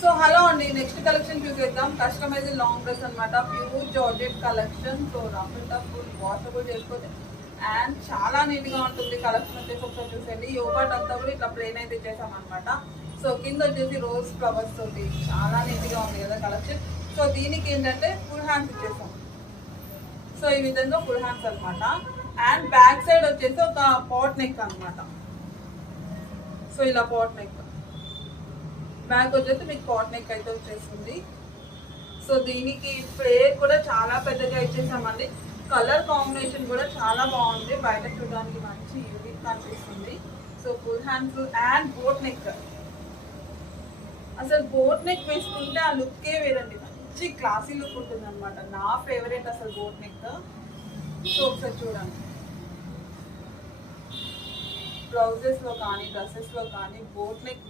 So hello అండి, next collection చూసేద్దాం. Customise long dress అనమాట, pure georgette collection. So rough and tough full washable చేసుకోవచ్చు and చాలా neat గా ఉంటుంది. కలెక్షన్ వచ్చేసి ఒకసారి చూసేయండి. యోగాట్ అంతా కూడా ఇట్లా ప్లెయిన్ అయితే ఇచ్చేసాం అనమాట. సో కింద వచ్చేసి రోజ్ ఫ్లవర్స్ తోటి చాలా నీట్ గా ఉంది కదా కలెక్షన్. సో దీనికి ఏంటంటే ఫుల్ హ్యాండ్స్ ఇచ్చేసాం. సో ఈ విధంగా ఫుల్ హ్యాండ్స్ అనమాట. అండ్ బ్యాక్ సైడ్ వచ్చేసి ఒక పాట్ నెక్ అనమాట. సో ఇలా పాట్ నెక్, బ్యాక్ వచ్చేసి మీకు పాట్ నెక్ అయితే వచ్చేసింది. సో దీనికి ఫ్లేర్ కూడా చాలా పెద్దగా ఇచ్చేసామండి. కలర్ కాంబినేషన్ కూడా చాలా బాగుంది, బయట చూడడానికి మంచి యూనిక్ అనిపిస్తుంది. So full hands and boat neck, అసలు బోట్ నెక్ వేసుకుంటే ఆ లుక్కే వేరండి, మంచి క్లాసీ లుక్ ఉంటుంది అనమాట. నా ఫేవరెట్ అసలు బోట్ నెక్. సో ఒకసారి చూడండి, బ్లౌజెస్ లో కానీ డ్రెస్సెస్ లో కానీ బోట్ నెక్